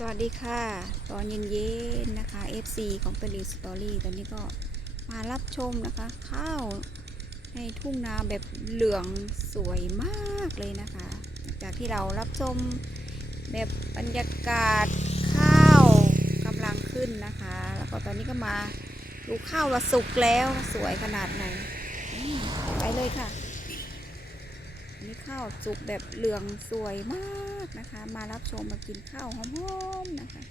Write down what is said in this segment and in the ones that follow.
สวัสดีค่ะ ตอนเย็นๆนะคะ FC ของตลิวสตอรี่ตอนนี้ก็มารับชมนะคะ ข้าวในทุ่งนาแบบเหลืองสวยมากเลยนะคะ จากที่เรารับชมแบบบรรยากาศข้าวกำลังขึ้นนะคะ แล้วก็ตอนนี้ก็มาดูข้าวว่าสุกแล้วสวยขนาดไหนไปเลยค่ะ นนี้ข้าวสุกแบบเหลืองสวยมากนะคะ มารับชมมากินข้าวหอมๆนะคะ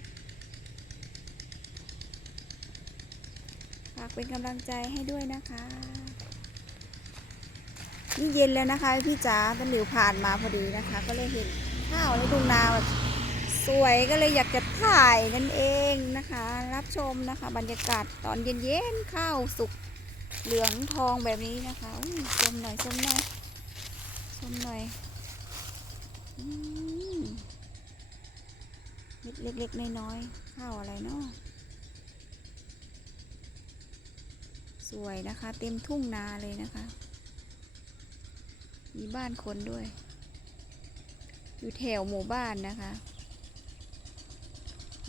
ฝากเป็นกำลังใจให้ด้วยนะคะ นี่เย็นแล้วนะคะพี่จ๋าตะหลิวผ่านมาพอดีนะคะ ก็เลยเห็นข้าวในทุ่งนาแบบสวยก็เลยอยากจะถ่ายนั่นเองนะคะ รับชมนะคะ บรรยากาศตอนเย็นๆข้าวสุกเหลืองทองแบบนี้นะคะชมหน่อยชมหน่อย ชมหน่อยอเม็ดเล็กๆน้อยๆข้าวอะไรเนาะสวยนะคะ เต็มทุ่งนาเลยนะคะ มีบ้านคนด้วย อยู่แถวหมู่บ้านนะคะ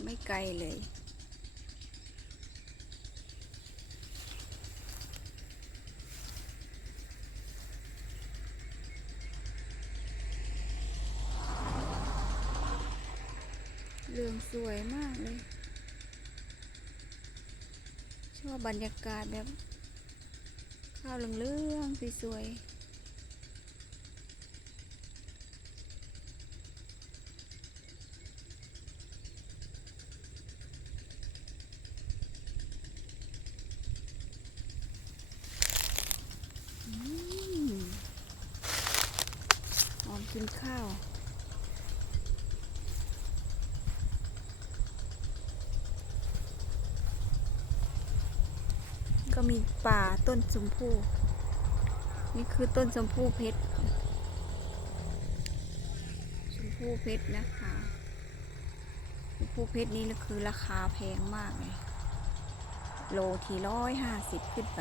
ไม่ไกลเลย เรืองสวยมากเลย ชอบบรรยากาศแบบ ข้าวเหลืองๆสวยๆอืมหอมกินข้าว ก็มีป่าต้นชมพู่นี่คือต้นชมพู่เพชรชมพู่เพชรนะคะชมพู่เพชรนี่คือราคาแพงมากเลยโลทีร้อยห้าสิบขึ้นไป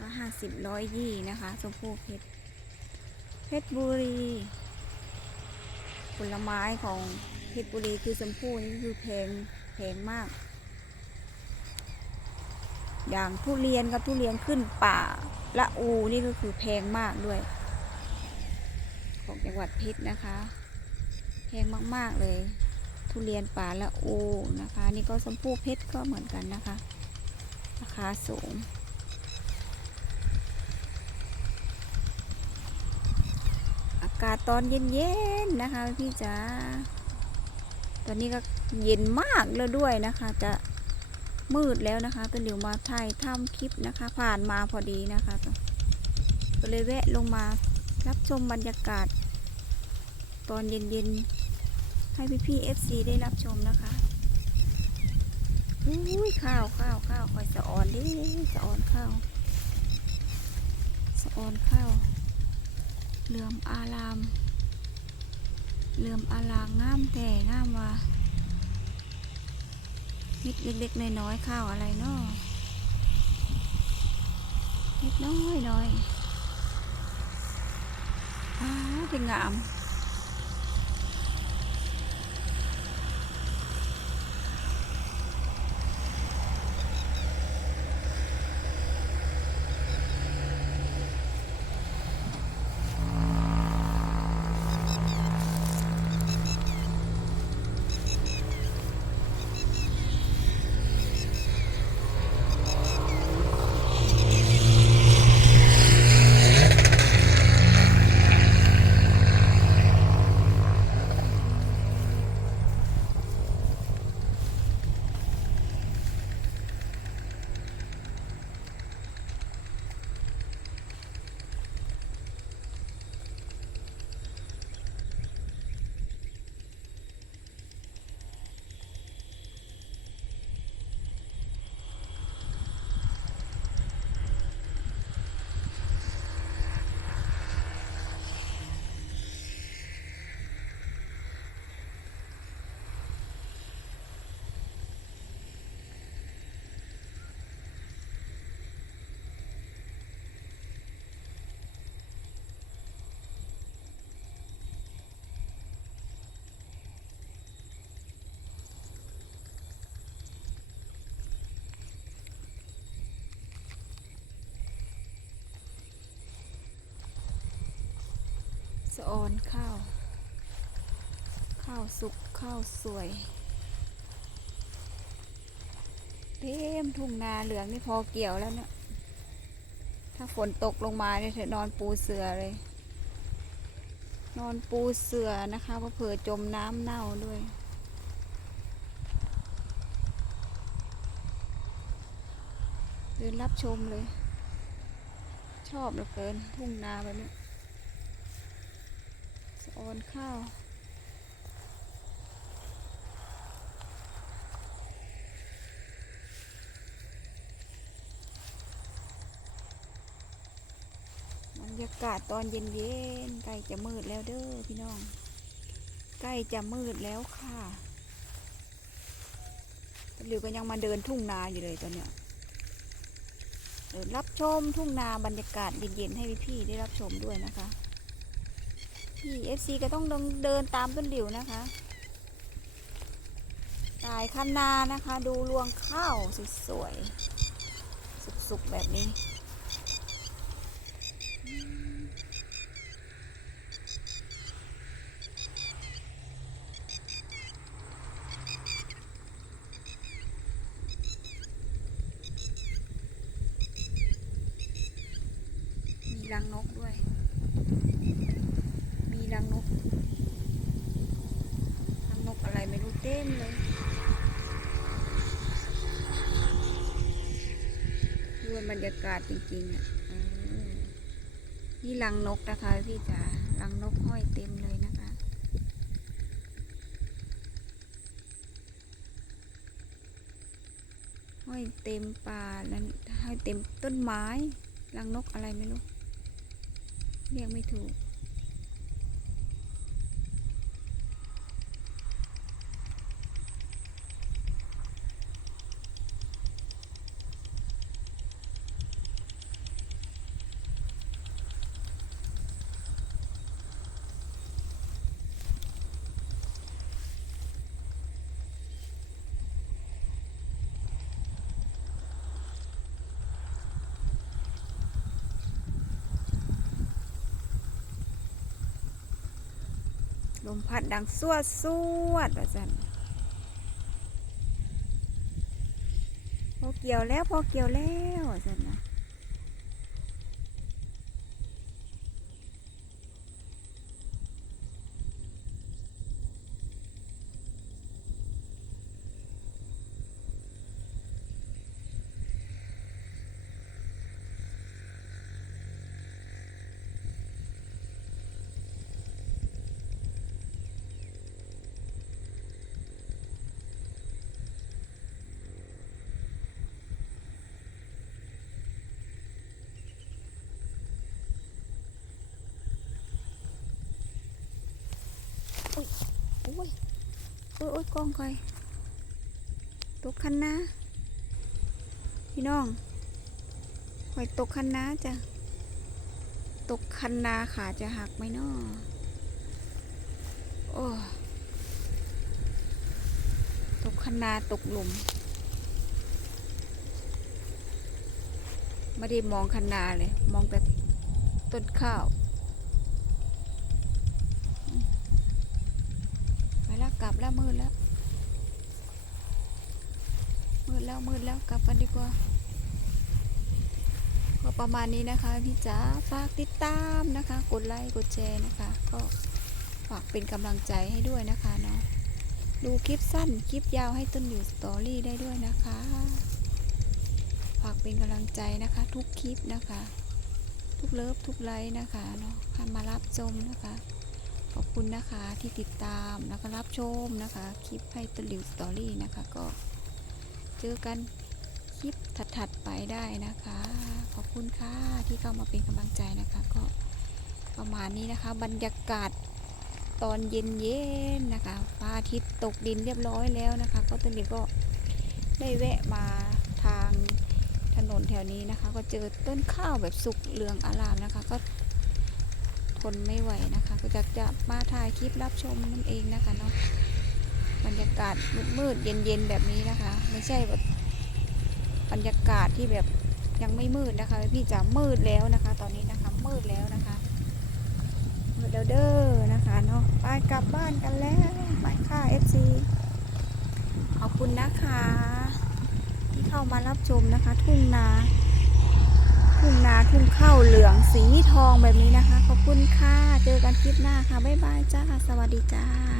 ร้อยห้าสิบร้อยยี่นะคะชมพู่เพชรเพชรบุรีผลไม้ของเพชรบุรีคือชมพู่นี่คือแพงแพงมาก อย่างทุเรียนกับทุเรียนขึ้นป่าละอูนี่ก็คือแพงมากด้วย ของจังหวัดเพชรนะคะ แพงมากๆเลย ทุเรียนป่าละอูนะคะ นี่ก็สมพูเพชรก็เหมือนกันนะคะ ราคาสูงอากาศตอนเย็นๆนะคะพี่จ๋า ตอนนี้ก็เย็นมากแล้วด้วยนะคะ จะ มืดแล้วนะคะตะหลิวมาถ่ายทำคลิปนะคะ ผ่านมาพอดีนะคะก็เลยแวะลงมารับชมบรรยากาศ ตอนเย็นๆ ให้พี่พี่เอฟซีได้รับชมนะคะอุ้ยข้าวข้าวข้าวคอยสะออนดิสะออนข้าวสะออนข้าวเหลื่อมอารามเหลื่อมอารามงามแต่งามว่า นิดเล็กๆน้อยๆข้าวอะไรเนาะนิดน้อยน้อยอ้าเป็นงาม สะออนข้าว ข้าวสุกข้าวสวย เต็มทุ่งนาเหลืองนี่พอเกี่ยวแล้วเนี่ย ถ้าฝนตกลงมาเนี่ยเธอนอนปูเสือเลย นอนปูเสือนะคะเพราะเผื่อจมน้ำเน่าด้วยเดินรับชมเลย ชอบเหลือเกินทุ่งนาแบบเนี้ ยสะออนข้าว บรรยากาศตอนเย็นๆใกล้จะมืดแล้วเด้อพี่น้อง ใกล้จะมืดแล้วค่ะหลิวก็ยังมาเดินทุ่งนาอยู่เลยตอนเนี้ยรับชมทุ่งนาบรรยากาศเย็นๆให้พี่ๆได้รับชมด้วยนะคะ พี่เอฟซีก็ต้องเดินตามต้นหลิวนะคะตายคันนานะคะ ดูรวงข้าวสวยๆสุกๆแบบนี้มีรังนกด้วย มีรังนก รังนก อะไรไม่รู้เต็มเลยดูบรรยากาศจริงๆอะนี่รังนกนะคะพี่จ๋ารังนกห้อยเต็มเลยนะคะ ห้อยเต็มป่านั้นห้อยเต็มต้นไม้ รังนกอะไรไม่รู้ เรียกไม่ถูก ลมพัดดังสวดสวดอาจาสันพอเกี่ยวแล้วพอเกี่ยวแล้วว่าสันนะ โอ้ยโอ้ยกล้องคอยตกคันนะพี่น้องคอยตกคันนะจ้ะตกคันนาขาจะหักไหมน้อโอ้ตกคันนาตกหลุมไม่ได้มองคันนาเลย มองแต่ต้นข้าว ไปแล้ว กลับแล้วมืดแล้ว มืดแล้วมืดแล้วกลับกันดีกว่า ก็ประมาณนี้นะคะพี่จ๋าฝากติดตามนะคะ กดไลค์กดแชร์นะคะ ก็ฝากเป็นกำลังใจให้ด้วยนะคะเนาะดูคลิปสั้นคลิปยาวให้ต้นอยู่สตอรี่ได้ด้วยนะคะ ฝากเป็นกำลังใจนะคะ ทุกคลิปนะคะ ทุกเลิฟทุกไลค์นะคะเนาะมารับชมนะคะ อบคุณนะคะที่ติดตามแล้วก็รับชมนะคะ คลิปให้ตะหลิวสตอรี่นะคะ ก็เจอกันคลิปถัดๆไปได้นะคะ ขอบคุณค่ะที่เข้ามาเป็นกำลังใจนะคะ ก็ประมาณนี้นะคะ บรรยากาศตอนเย็นๆนะคะพระอาทิตย์ตกดินเรียบร้อยแล้วนะคะ ก็ตะหลิวก็ได้แวะมาทางถนนแถวนี้นะคะ ก็เจอต้นข้าวแบบสุกเหลืองอารามนะคะ ก็ ทนไม่ไหวนะคะ ก็จะจะมาถ่ายคลิปรับชมนั่นเองนะคะเนาะบรรยากาศมืดๆเย็นๆแบบนี้นะคะ ไม่ใช่แบบบรรยากาศที่แบบยังไม่มืดนะคะ พี่จะมืดแล้วนะคะ ตอนนี้นะคะมืดแล้วนะคะเด้อเด้อนะคะเนาะไปกลับบ้านกันแล้วไปค่ะ FC ขอบคุณนะคะ ที่เข้ามารับชมนะคะ ทุ่งนา ทุ่งนาทุ่งข้าวเหลืองสีทองแบบนี้นะคะ ขอบคุณค่ะ เจอกันคลิปหน้าค่ะ บ๊ายบายจ้า สวัสดีจ้า